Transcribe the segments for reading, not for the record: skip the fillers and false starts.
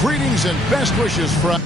Greetings and best wishes from...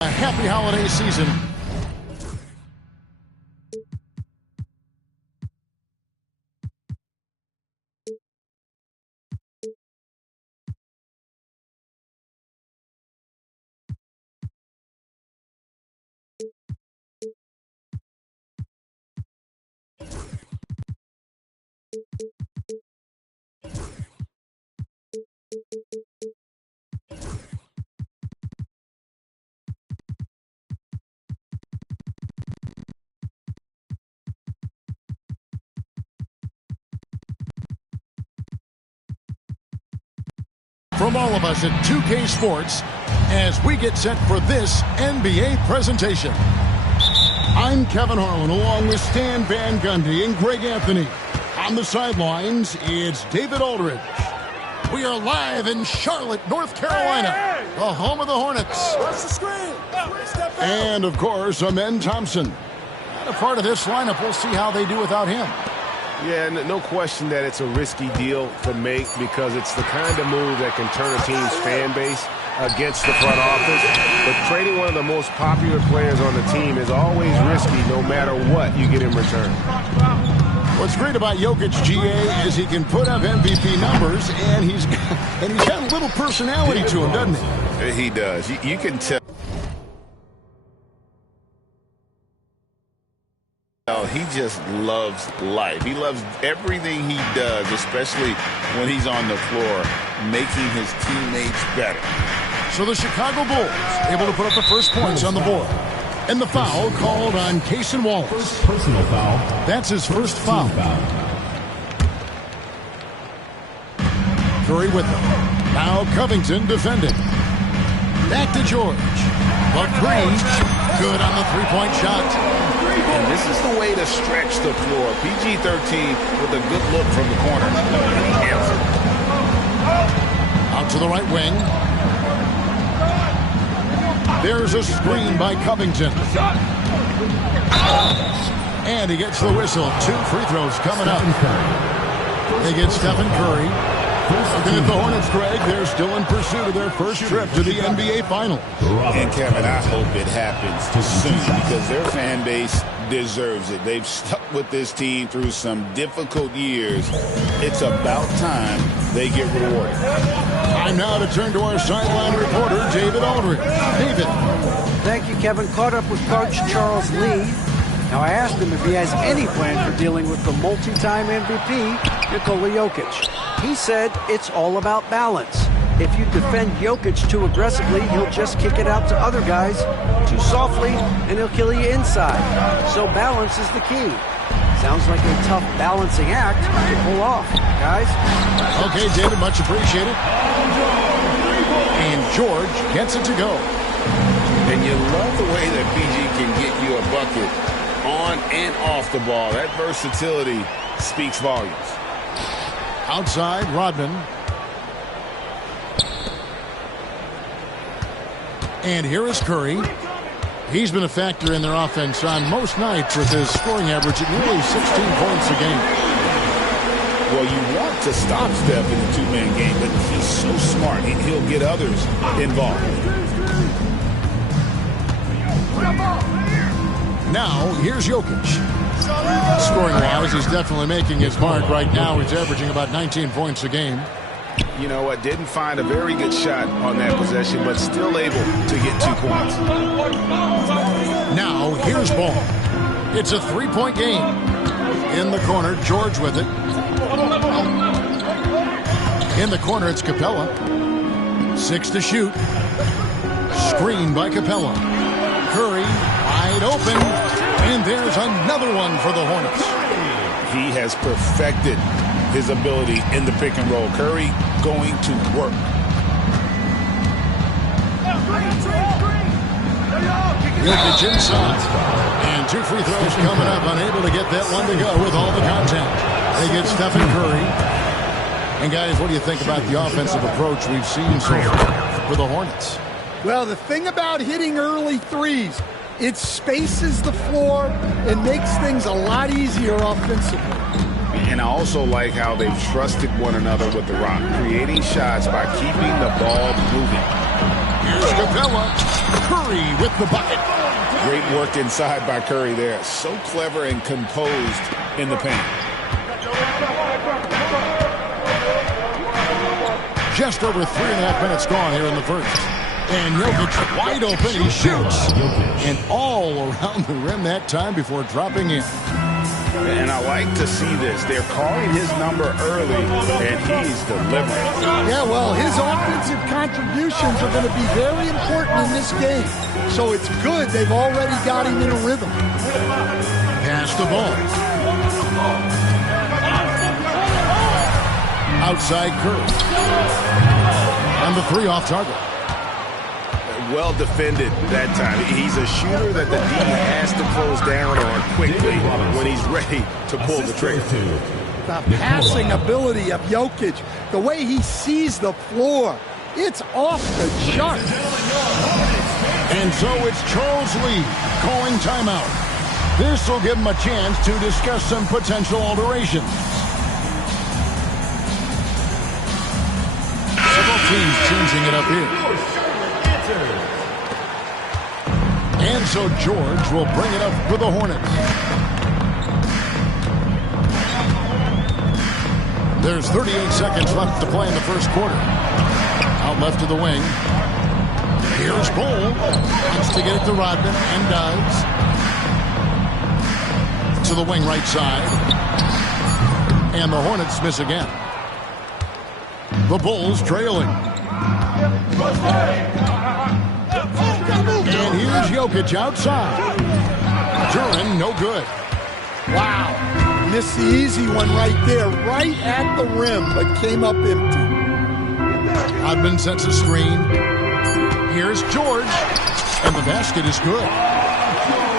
A happy holiday season. From all of us at 2K Sports, as we get set for this NBA presentation. I'm Kevin Harlan, along with Stan Van Gundy and Greg Anthony. On the sidelines, it's David Aldridge. We are live in Charlotte, North Carolina, the home of the Hornets. What's the screen? And, of course, Amen Thompson. Not a part of this lineup. We'll see how they do without him. Yeah, no question that it's a risky deal to make because it's the kind of move that can turn a team's fan base against the front office. But trading one of the most popular players on the team is always risky no matter what you get in return. What's great about Jokic, GA, is he can put up MVP numbers, and he's got a little personality to him, doesn't he? He does. You can tell. He just loves life. He loves everything he does, especially when he's on the floor, making his teammates better. So the Chicago Bulls able to put up the first points on the board. And the foul called on Cason Wallace. First personal foul. That's his first foul. Curry with him. Now Covington defending. Back to George. But Green, good on the three-point shot. And this is the way to stretch the floor. PG-13 with a good look from the corner. Out to the right wing. There's a screen by Covington. And he gets the whistle. 2 free throws coming up. They get Stephen Curry. Looking at the Hornets, Greg, they're still in pursuit of their first trip to the NBA Final. And, Kevin, I hope it happens soon because their fan base deserves it. They've stuck with this team through some difficult years. It's about time they get rewarded. Time now to turn to our sideline reporter, David Aldridge. David. Thank you, Kevin. Caught up with Coach Charles Lee. Now, I asked him if he has any plan for dealing with the multi-time MVP, Nikola Jokic. He said it's all about balance. If you defend Jokic too aggressively, he'll just kick it out to other guys too softly, and he'll kill you inside. So balance is the key. Sounds like a tough balancing act to pull off, guys. Okay, David, much appreciated. And George gets it to go. And you love the way that PG can get you a bucket on and off the ball. That versatility speaks volumes. Outside, Rodman. And here is Curry. He's been a factor in their offense on most nights with his scoring average at nearly 16 points a game. Well, you want to stop Steph in a two-man game, but he's so smart. He'll get others involved. Now, here's Jokic. Scoring-wise, he's definitely making his mark. Right now, he's averaging about 19 points a game. You know what? Didn't find a very good shot on that possession, but still able to get 2 points. Now, here's ball. It's a 3-point game. In the corner, George with it. In the corner, it's Capella. 6 to shoot. Screen by Capella. Curry, wide open. And there's another one for the Hornets. He has perfected his ability in the pick and roll. Curry going to work. Jokic inside. And 2 free throws coming up. Unable to get that one to go with all the contact. They get Stephen Curry. And guys, what do you think about the offensive approach we've seen so far for the Hornets? Well, the thing about hitting early threes, it spaces the floor and makes things a lot easier offensively. And I also like how they've trusted one another with the rock, creating shots by keeping the ball moving. Here's Capella. Curry with the bucket. Great work inside by Curry there. So clever and composed in the paint. Just over 3.5 minutes gone here in the first. And Jokic wide open. He shoots. And all around the rim that time before dropping in. And I like to see this. They're calling his number early, and he's delivering. Yeah, well, his offensive contributions are going to be very important in this game. So it's good they've already got him in a rhythm. Pass the ball. Outside Curry. And the 3 off target. Well defended that time. He's a shooter that the D has to close down on quickly when he's ready to pull the trigger. The passing ability of Jokic, the way he sees the floor, it's off the chart. And so it's Charles Lee calling timeout. This will give him a chance to discuss some potential alterations. Several teams changing it up here. And so George will bring it up for the Hornets. There's 38 seconds left to play in the first quarter. Out left to the wing. Here's Bol. Wants to get it to Rodman and does. To the wing right side. And the Hornets miss again. The Bulls trailing. And here's Jokic outside. Duren, no good. Wow. Missed the easy one right there, right at the rim, but came up empty. Rodman sets a screen. Here's George. And the basket is good.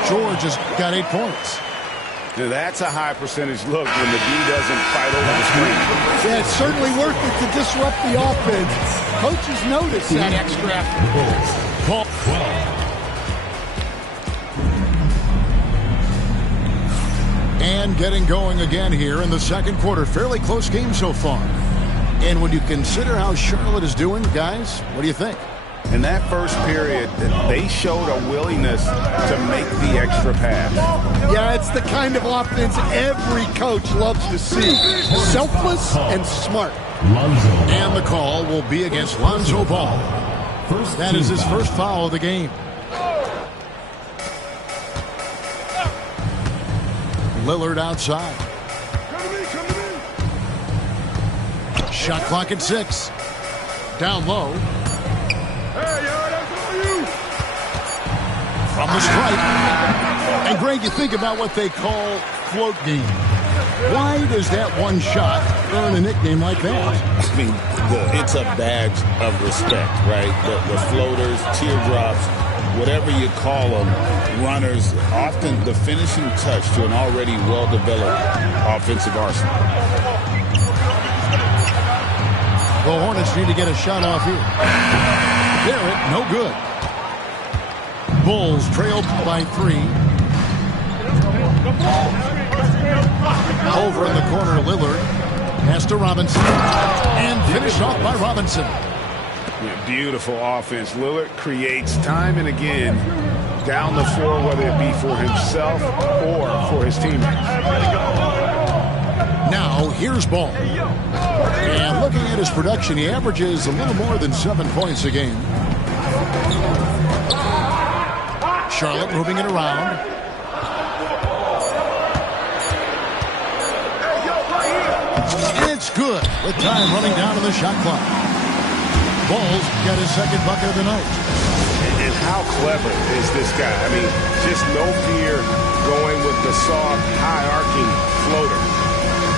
George has got 8 points. Now that's a high percentage look when the D doesn't fight over the screen. Yeah, it's certainly worth it to disrupt the offense. Coaches notice that extra effort. Paul. And getting going again here in the second quarter. Fairly close game so far. And when you consider how Charlotte is doing, guys, what do you think? In that first period, they showed a willingness to make the extra pass. Yeah, it's the kind of offense every coach loves to see. Selfless and smart. And the call will be against Lonzo Ball. That is his first foul of the game. Lillard outside. Shot clock at 6. Down low. From the stripe. And Greg, you think about what they call float game. Why does that one shot earn a nickname like that? I mean, it's a badge of respect, right? The floaters, teardrops, whatever you call them, runners, often the finishing touch to an already well-developed offensive arsenal. The Hornets need to get a shot off here. Barrett, no good. Bulls trailed by 3. Over in the corner, Lillard. Pass to Robinson. And finished off by Robinson. Yeah, beautiful offense. Lillard creates time and again down the floor, whether it be for himself or for his teammates. Now, here's Ball. And looking at his production, he averages a little more than 7 points a game. Charlotte moving it around. And it's good with time running down on the shot clock. Ball's got his second bucket of the night. And how clever is this guy? I mean, just no fear going with the soft, high-arcing floater.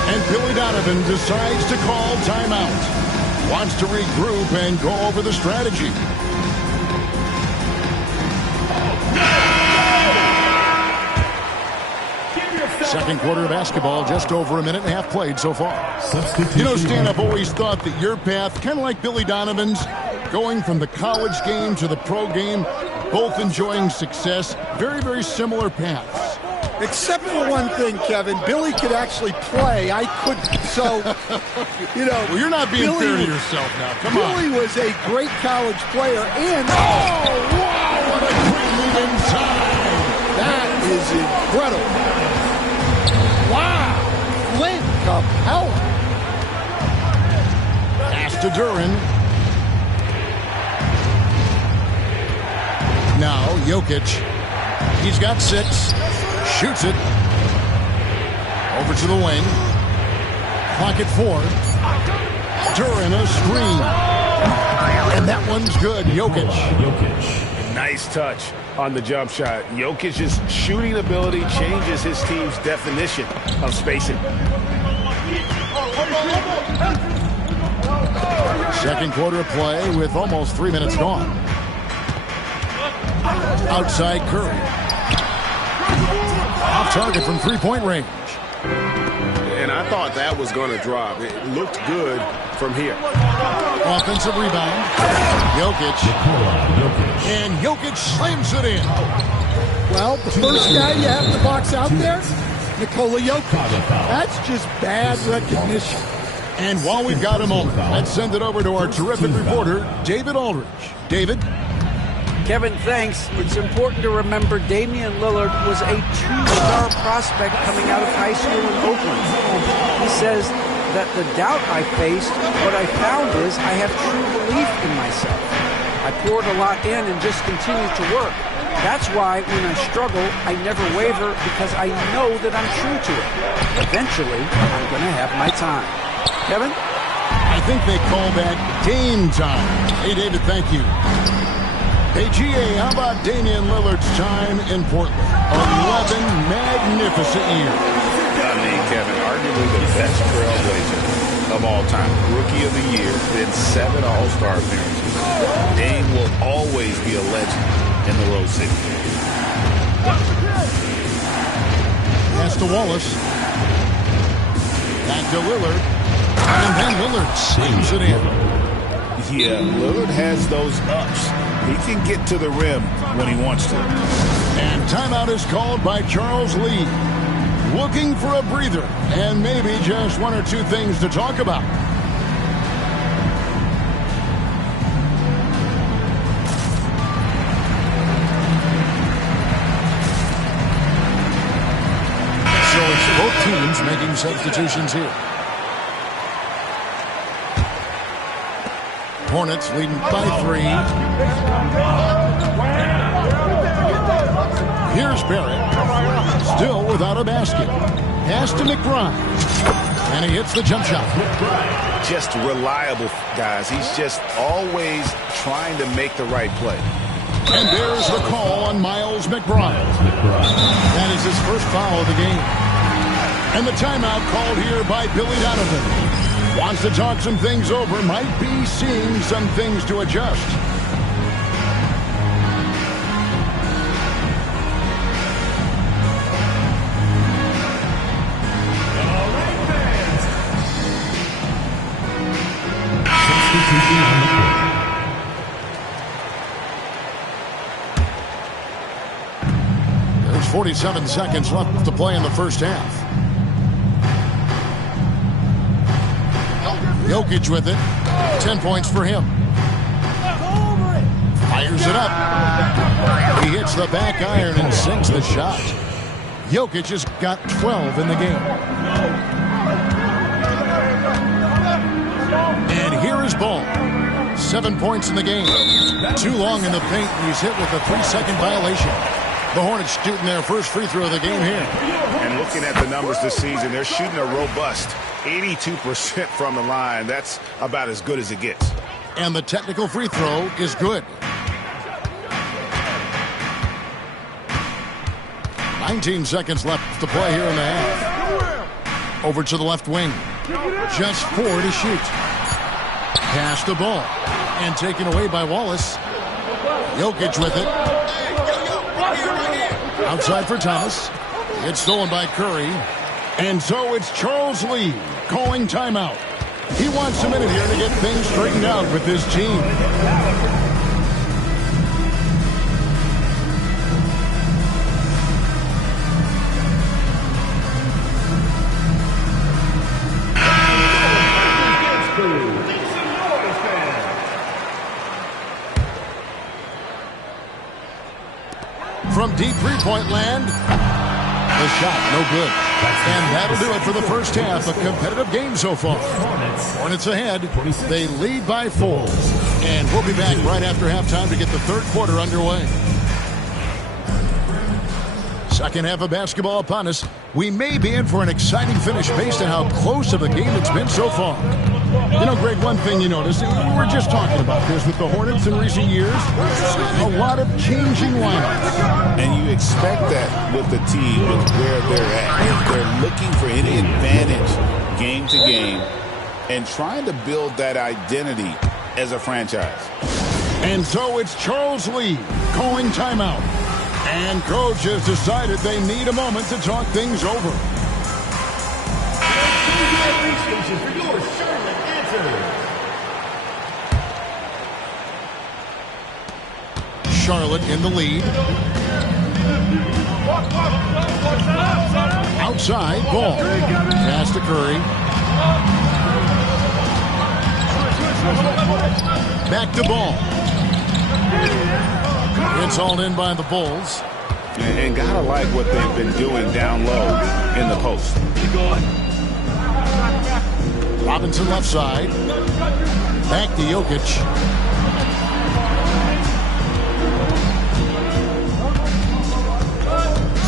And Billy Donovan decides to call timeout. Wants to regroup and go over the strategy. Second quarter of basketball, just over a minute and a half played so far. You know, Stan, I've always thought that your path, kind of like Billy Donovan's, going from the college game to the pro game, both enjoying success, very, very similar paths. Except for one thing, Kevin. Billy could actually play. I couldn't. So, you know. Well, you're not being fair to yourself now. Come on. Billy was a great college player. And, oh, wow, what a great move inside. That is incredible. Wow. Clint Capella. Pass to Duren. Now, Jokic. He's got 6. Shoots it. Over to the wing. Clock at 4. Duren a screen. And that one's good. Jokic. Nice touch on the jump shot. Jokic's shooting ability changes his team's definition of spacing. Second quarter of play with almost 3 minutes gone. Outside Curry. Off target from three-point range. And I thought that was going to drop. It looked good from here. Offensive rebound. Jokic. And Jokic slams it in. Well, the first guy you have to box out there, Nikola Jokic. That's just bad recognition. And while we've got a moment, let's send it over to our terrific reporter, David Aldridge. David? Kevin, thanks. It's important to remember Damian Lillard was a 2-star prospect coming out of high school in Oakland. He says that the doubt I faced, what I found is I have true belief in myself. I poured a lot in and just continued to work. That's why when I struggle, I never waver because I know that I'm true to it. Eventually, I'm going to have my time. Kevin? I think they call that game time. Hey, David, thank you. Hey, GA, how about Damian Lillard's time in Portland? 11 magnificent years. I mean, Kevin, arguably the best trailblazer of all time. Rookie of the year, then 7 All-Star appearances. Dame will always be a legend in the Rose City. Pass to Wallace. Back to Lillard. And then Lillard slams it in. Yeah, Lillard has those ups. He can get to the rim when he wants to. And timeout is called by Charles Lee. Looking for a breather and maybe just 1 or 2 things to talk about. So it's both teams making substitutions here. Hornets leading by 3. Here's Barrett. Still without a basket. Pass to McBride. And he hits the jump shot. Just reliable, guys. He's just always trying to make the right play. And there's the call on Miles McBride. That is his first foul of the game. And the timeout called here by Billy Donovan. Wants to talk some things over, might be seeing some things to adjust. There's 47 seconds left to play in the first half. Jokic with it. 10 points for him. Fires it up. He hits the back iron and sinks the shot. Jokic has got 12 in the game. And here is Ball. 7 points in the game. Too long in the paint, and he's hit with a 3-second violation. The Hornets shooting their first free throw of the game here. And looking at the numbers this season, they're shooting a robust 82% from the line. That's about as good as it gets. And the technical free throw is good. 19 seconds left to play here in the half. Over to the left wing. Just 4 to shoot. Pass the ball. And taken away by Wallace. Jokic with it. Outside for Thomas. It's stolen by Curry. And so it's Charles Lee calling timeout. He wants a minute here to get things straightened out with his team. From deep three-point land, the shot no good. And that'll do it for the first half. A competitive game so far. Hornets ahead. They lead by 4. And we'll be back right after halftime to get the third quarter underway. Second half of basketball upon us. We may be in for an exciting finish based on how close of a game it's been so far. You know, Greg, one thing you notice, we were just talking about this with the Hornets in recent years, a lot of changing lineups. And you expect that with the team, with where they're at. They're looking for any advantage game to game and trying to build that identity as a franchise. And so it's Charles Lee calling timeout. And coach has decided they need a moment to talk things over. Charlotte in the lead. Outside, Ball. Pass to Curry. Back to Ball. It's hauled in by the Bulls. And gotta like what they've been doing down low in the post. Robinson left side. Back to Jokic.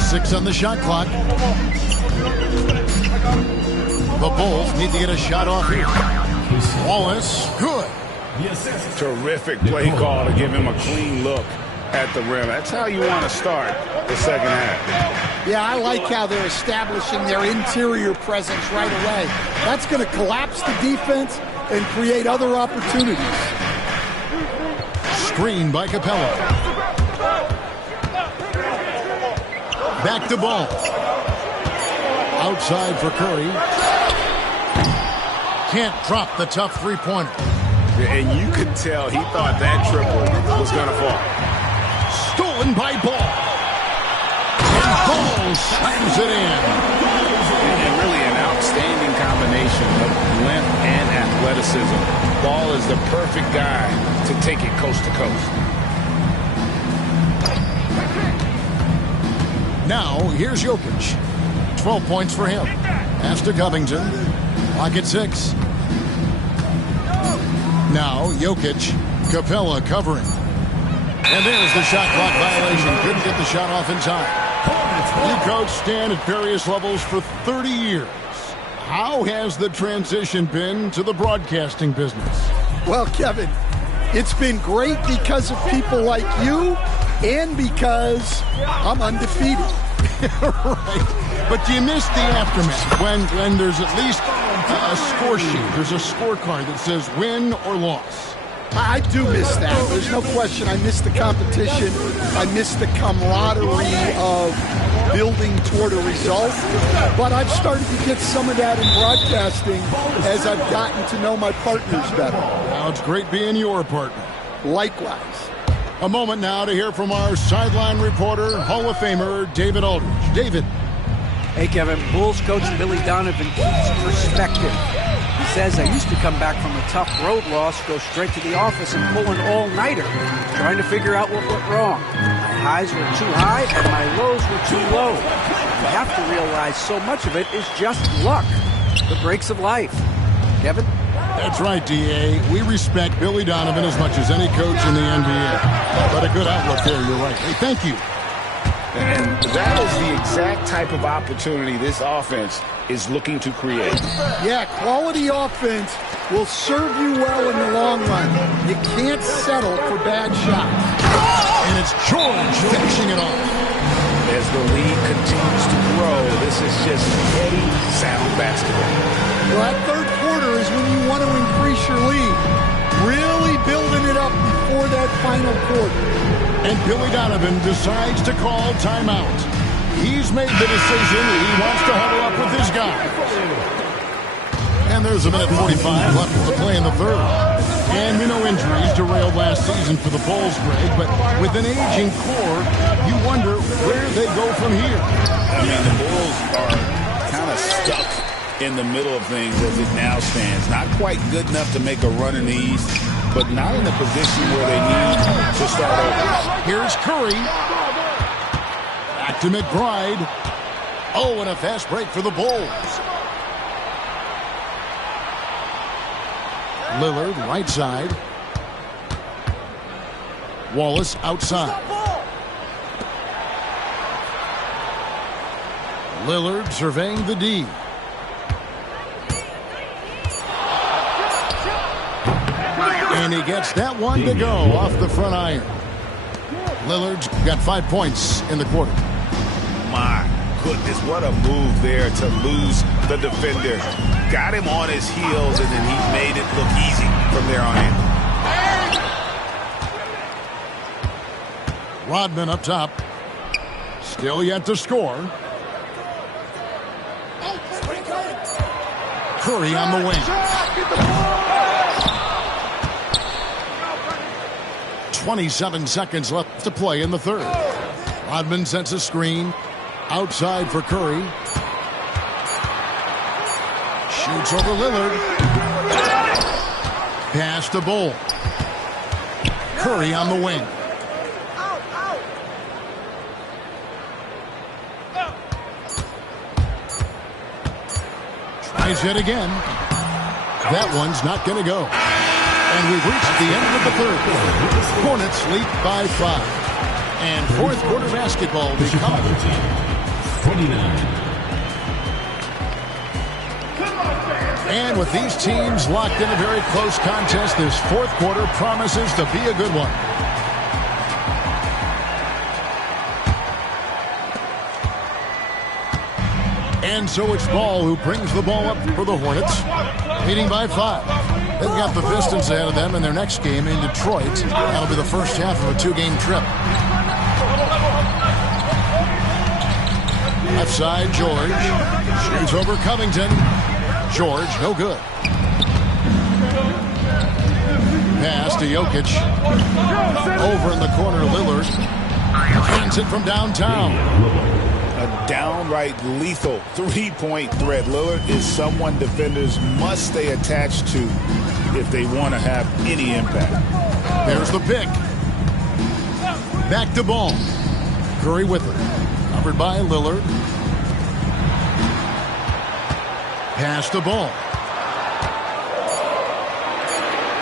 Six on the shot clock. The Bulls need to get a shot off here. Wallace, good. Terrific play call to give him a clean look at the rim. That's how you want to start the second half. Yeah, I like how they're establishing their interior presence right away. That's going to collapse the defense and create other opportunities. Screen by Capella. Back to Ball. Outside for Curry. Can't drop the tough three-pointer. And you could tell he thought that triple was going to fall. Stolen by Ball. And Ball slams it in. And really an outstanding combination of length and athleticism. Ball is the perfect guy to take it coast to coast. Now, here's Jokic. 12 points for him. Pass to Covington. Clock at 6. Now, Jokic. Capella covering. And there's the shot clock violation. Couldn't get the shot off in time. You coach Stan at various levels for 30 years. How has the transition been to the broadcasting business? Well, Kevin, it's been great because of people like you and because I'm undefeated. Right. But do you miss the aftermath when there's at least a score sheet? There's a scorecard that says win or loss. I do miss that. There's no question. I miss the competition. I miss the camaraderie of building toward a result. But I've started to get some of that in broadcasting as I've gotten to know my partners better. Now it's great being your partner. Likewise. A moment now to hear from our sideline reporter, Hall of Famer David Aldridge. David. Hey, Kevin. Bulls coach Billy Donovan keeps perspective. He says, I used to come back from a tough road loss, go straight to the office and pull an all-nighter, trying to figure out what went wrong. My highs were too high and my lows were too low. You have to realize so much of it is just luck, the breaks of life. Kevin? That's right, D.A. We respect Billy Donovan as much as any coach in the NBA. But a good outlook there, you're right. Hey, thank you. And that is the exact type of opportunity this offense is looking to create. Yeah, quality offense will serve you well in the long run. You can't settle for bad shots. And it's George finishing it off. As the lead continues to grow, this is just steady, sound basketball. Well, that third quarter is when you want to increase your lead. Really building it up before that final quarter. And Billy Donovan decides to call timeout. He's made the decision. He wants to huddle up with his guys. And there's a minute 45 left to play in the third. And we know injuries derailed last season for the Bulls, Greg, but with an aging core, you wonder where they go from here. I mean, the Bulls are kind of stuck in the middle of things as it now stands. Not quite good enough to make a run in the East, but not in a position where they need to start over. Here's Curry. Back to McBride. Oh, and a fast break for the Bulls. Lillard, right side. Wallace outside. Lillard surveying the D. And he gets that one to go off the front iron. Lillard's got 5 points in the quarter. My goodness, what a move there to lose the defender. Got him on his heels, and then he made it look easy from there on in. Rodman up top. Still yet to score. Curry on the wing. 27 seconds left to play in the third. Rodman sends a screen. Outside for Curry. Shoots over Lillard. Pass to Bull. Curry on the wing. Tries it again. That one's not going to go. And we've reached the end of the third. Hornets lead by 5. And fourth quarter basketball becomes 29. And with these teams locked in a very close contest, this fourth quarter promises to be a good one. And so it's Ball who brings the ball up for the Hornets, leading by 5. They've got the Pistons ahead of them in their next game in Detroit. That'll be the first half of a 2-game trip. Left side, George. Shoots over Covington. George, no good. Pass to Jokic. Over in the corner, Lillard. Finds it from downtown. A downright lethal three-point threat. Lillard is someone defenders must stay attached to if they want to have any impact. There's the pick. Back to Ball. Curry with it. Covered by Lillard. Pass the ball.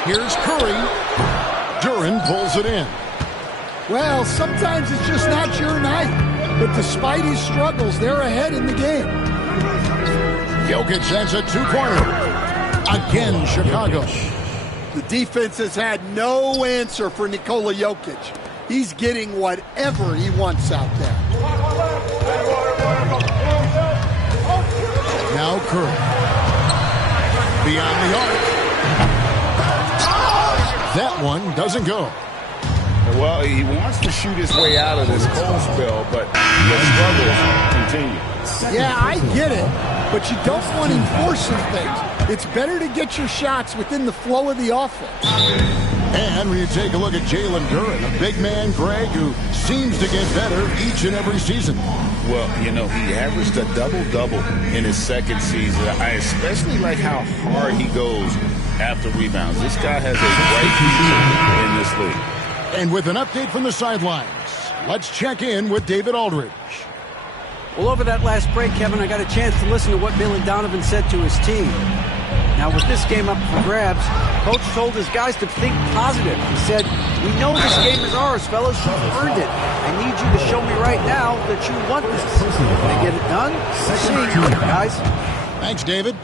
Here's Curry. Duren pulls it in. Well, sometimes it's just not your night. But despite his struggles, they're ahead in the game. Jokic sends a two-pointer. Again, Chicago. The defense has had no answer for Nikola Jokic. He's getting whatever he wants out there. Now Curry. Beyond the arc. That one doesn't go. Well, he wants to shoot his way out of this cold spell, but the struggles continue. Yeah, I get it, but you don't want him forcing things. It's better to get your shots within the flow of the offense. And when you take a look at Jalen Duren, a big man, Greg, who seems to get better each and every season. Well, you know, he averaged a double-double in his second season. I especially like how hard he goes after rebounds. This guy has a bright future in this league. And with an update from the sidelines, let's check in with David Aldridge. Well, over that last break, Kevin, I got a chance to listen to what Billy Donovan said to his team. Now, with this game up for grabs, Coach told his guys to think positive. He said, "We know this game is ours, fellas. You've earned it. I need you to show me right now that you want this. Can they get it done? We'll see, guys." Thanks, David.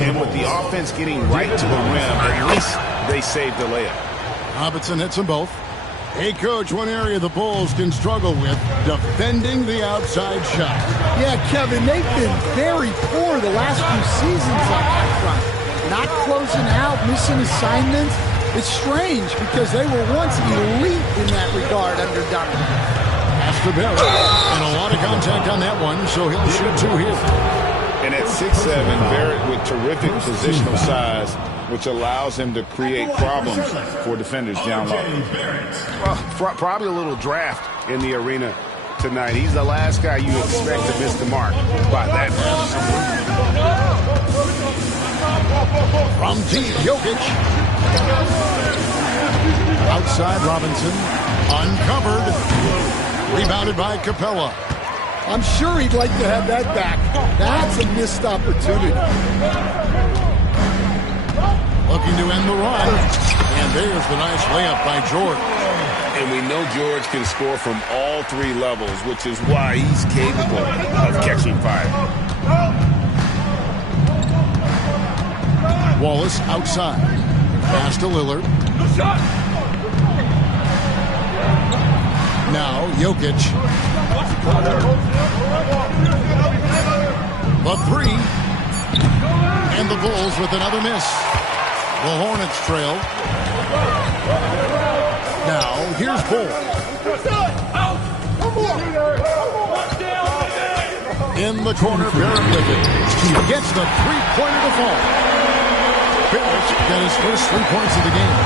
And with the offense getting right to the rim, at least they saved the layup. Robinson hits them both. Hey, Coach, one area the Bulls can struggle with, defending the outside shot. Yeah, Kevin, they've been very poor the last few seasons on that front. Not closing out, missing assignments. It's strange because they were once elite in that regard under Donovan. Pass to Barrett. And a lot of contact on that one, so he'll shoot two here. And at 6'7", Barrett with terrific positional size, which allows him to create problems for defenders down low. Well, probably a little draft in the arena tonight. He's the last guy you expect to miss the mark by that much. From deep, Jokic. Outside, Robinson. Uncovered. Rebounded by Capella. I'm sure he'd like to have that back. That's a missed opportunity. Looking to end the run. And there's the nice layup by George. And we know George can score from all three levels, which is why he's capable of catching fire. Wallace outside. Pass to Lillard. Now Jokic. The three. And the Bulls with another miss. The Hornets trail. Now, here's Bull. In the corner, Barrett with it. Gets the three-pointer to fall. Barrett got his first 3 points of the game.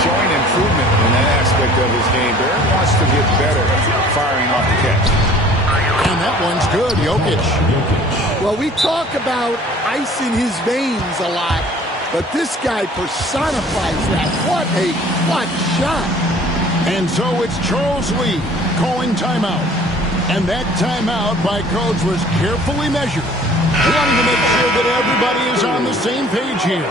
Showing improvement in that aspect of his game. Barrett wants to get better firing off the catch. And that one's good, Jokic. Well, we talk about ice in his veins a lot, but this guy personifies that. What a clutch shot. And so it's Charles Lee calling timeout. And that timeout by Coach was carefully measured, wanting to make sure that everybody is on the same page here.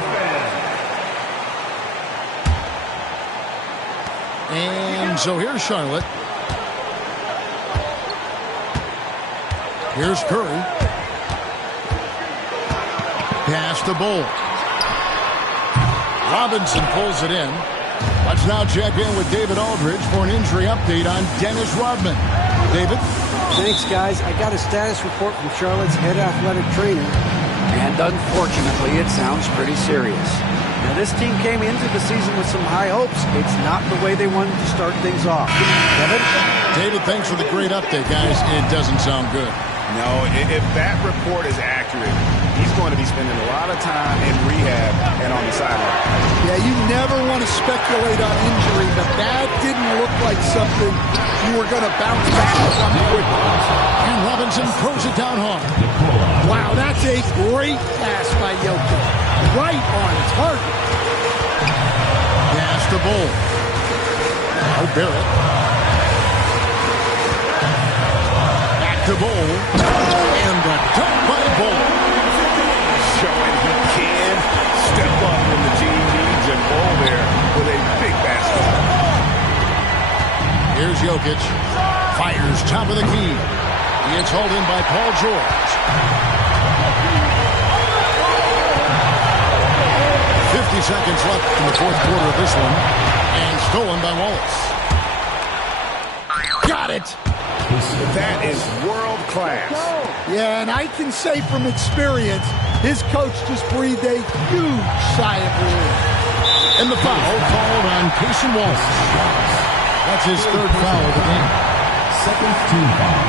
And so here's Charlotte. Here's Curry. Pass to Bull. Robinson pulls it in. Let's now check in with David Aldridge for an injury update on Dennis Rodman. David? Thanks, guys. I got a status report from Charlotte's head athletic trainer, and unfortunately, it sounds pretty serious. Now, this team came into the season with some high hopes. It's not the way they wanted to start things off. Kevin? David, thanks for the great update, guys. It doesn't sound good. No, if that report is accurate, he's going to be spending a lot of time in rehab and on the sideline. Yeah, you never want to speculate on injury, but that didn't look like something you were going to bounce back from quickly. And Robinson throws it down hard. Wow, that's a great pass by Jokic. Right on target. Pass to Bull. Now Barrett. To Bull, and the dunk by Bull. Showing he can step up when the team needs and Bull there with a big basket. Here's Jokic. Fires top of the key. He gets hauled in by Paul George. 50 seconds left in the fourth quarter of this one. And stolen by Wallace. Got it! That is world class. Yeah, and I can say from experience, his coach just breathed a huge sigh of relief. And the foul called on Cason Wallace. That's his third foul of the game. Second team foul.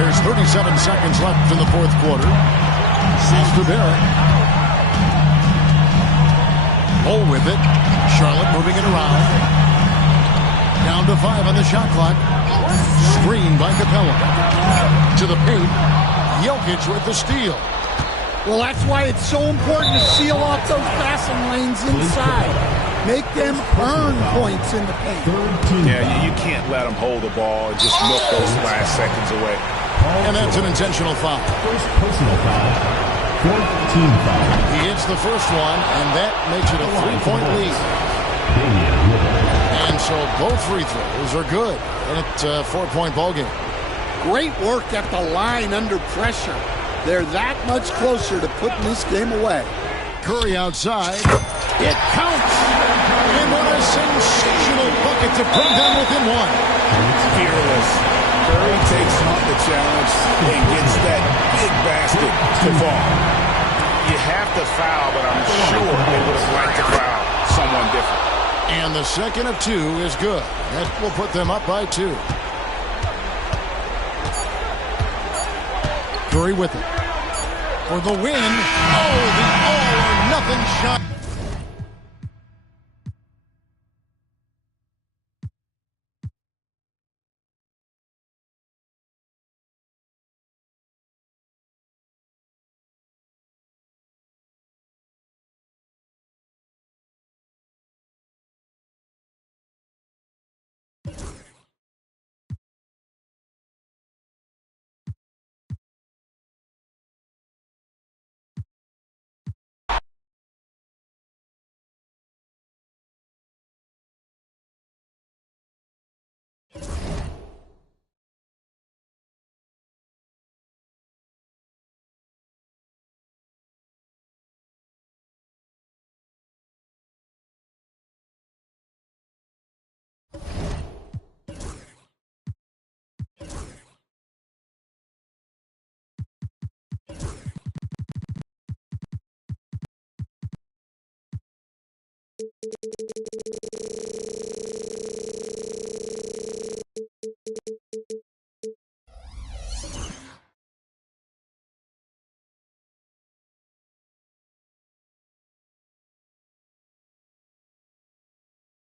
There's 37 seconds left in the fourth quarter. Pass to Barrett. Bull with it. Charlotte moving it around. Down to 5 on the shot clock. Screen by Capella. To the paint. Jokic with the steal. Well, that's why it's so important to seal off those passing lanes inside. Make them earn points in the paint. Yeah, you can't let them hold the ball and just milk those last seconds away. And that's an intentional foul. First personal foul. Fourth team foul. He hits the first one, and that makes it a 3-point lead. And so both free throws are good. And it's a 4-point ball game. Great work at the line under pressure. They're that much closer to putting this game away. Curry outside. It counts. And what a sensational bucket to bring them within one. Fearless. Curry takes on the challenge and gets that big basket to fall. You have to foul, but I'm sure they would have liked to foul someone different. And the second of 2 is good. That will put them up by 2. Curry with it. For the win. Oh, the all-or-nothing shot.